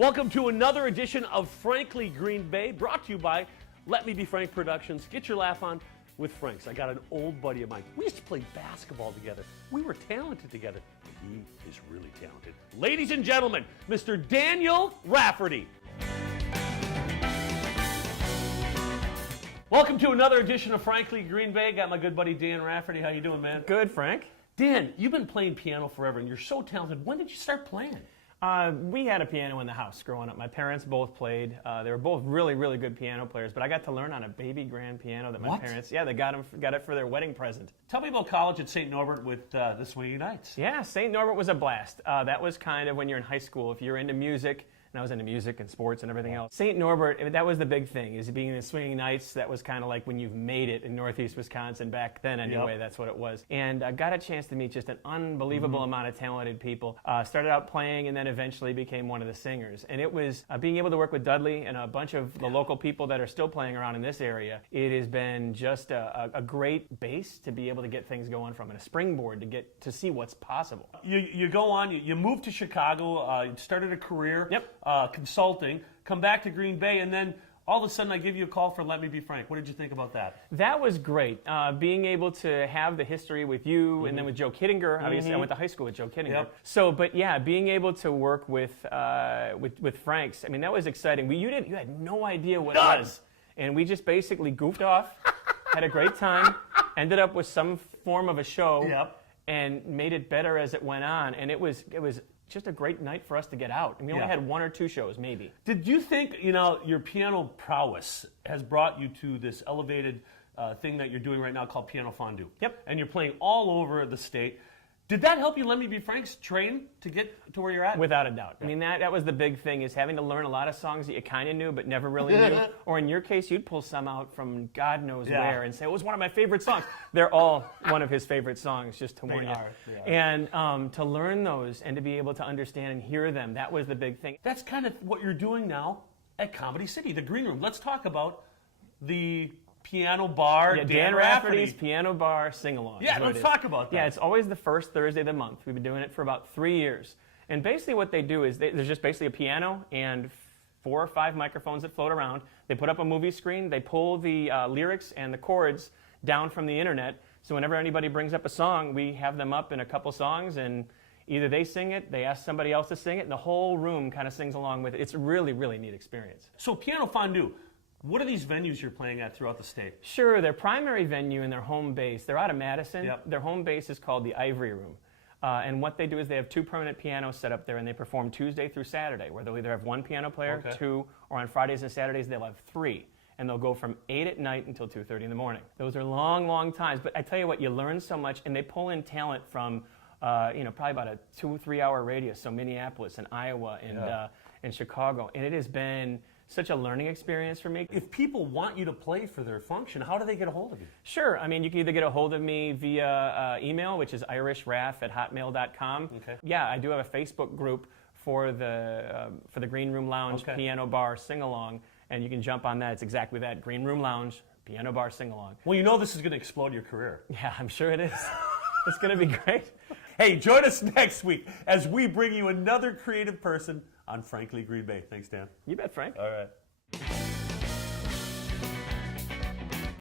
Welcome to another edition of Frankly Green Bay, brought to you by Let Me Be Frank Productions. Get your laugh on with Franks. I got an old buddy of mine. We used to play basketball together. We were talented together. He is really talented. Ladies and gentlemen, Mr. Daniel Rafferty. Welcome to another edition of Frankly Green Bay. Got my good buddy Dan Rafferty. How you doing, man? Good, Frank. Dan, you've been playing piano forever, and you're so talented. When did you start playing? We had a piano in the house growing up. My parents both played. They were both really, really good piano players, but I got to learn on a baby grand piano that my parents, they got it for their wedding present. Tell me about college at St. Norbert with the Swinging Knights. Yeah, St. Norbert was a blast. That was kind of when you're in high school. If you're into music, and I was into music and sports and everything else. St. Norbert, that was the big thing, is being in the Swinging Knights. That was kind of like when you've made it in Northeast Wisconsin back then anyway. That's what it was. And I got a chance to meet just an unbelievable amount of talented people. Started out playing and then eventually became one of the singers. And it was being able to work with Dudley and a bunch of the local people that are still playing around in this area. It has been just a great base to be able to get things going from, and a springboard to get to see what's possible. You go on, you moved to Chicago, you started a career. Consulting, come back to Green Bay, and then all of a sudden I give you a call for Let Me Be Frank. What did you think about that? That was great. Being able to have the history with you and then with Joe Kittinger. Obviously, I went to high school with Joe Kittinger. So, but yeah, being able to work with Franks, I mean, that was exciting. You had no idea what it was. And we just basically goofed off, had a great time, ended up with some form of a show, and made it better as it went on. And it was just a great night for us to get out. And we only had one or two shows, maybe. Did you think, your piano prowess has brought you to this elevated thing that you're doing right now called Piano Fondue? Yep. And you're playing all over the state. Did that help you, Let Me Be Frank's, train to get to where you're at? Without a doubt. I mean, that was the big thing, is having to learn a lot of songs that you kind of knew but never really knew. Or in your case, you'd pull some out from God knows where and say, it was one of my favorite songs. They're all one of his favorite songs, just to warn you. They are. And to learn those and to be able to understand and hear them, that was the big thing. That's kind of what you're doing now at Comedy City, the Green Room. Let's talk about the piano bar, Dan Rafferty's Piano Bar Sing-Along. Yeah, let's talk about that. Yeah, it's always the first Thursday of the month. We've been doing it for about 3 years. And basically what they do is there's just basically a piano and 4 or 5 microphones that float around. They put up a movie screen. They pull the lyrics and the chords down from the internet. So whenever anybody brings up a song, we have them up in a couple songs, and either they sing it, they ask somebody else to sing it, and the whole room kind of sings along with it. It's a really, really neat experience. So Piano Fondue, what are these venues you're playing at throughout the state? Sure, their primary venue and their home base, they're out of Madison. Their home base is called the Ivory Room. And what they do is they have 2 permanent pianos set up there, and they perform Tuesday through Saturday, where they'll either have 1 piano player, 2, or on Fridays and Saturdays they'll have 3. And they'll go from 8 at night until 2:30 in the morning. Those are long, long times. But I tell you what, you learn so much, and they pull in talent from probably about a 2-3 hour radius, so Minneapolis and Iowa and Chicago. And it has been such a learning experience for me. If people want you to play for their function, how do they get a hold of you? Sure. I mean, you can either get a hold of me via email, which is irishraf@hotmail.com. Okay. Yeah, I do have a Facebook group for the Green Room Lounge Piano Bar Sing-Along, and you can jump on that. It's exactly that, Green Room Lounge Piano Bar Sing-Along. Well, this is going to explode your career. Yeah, I'm sure it is. It's going to be great. Hey, join us next week as we bring you another creative person on Frankly Green Bay. Thanks, Dan. You bet, Frank. All right.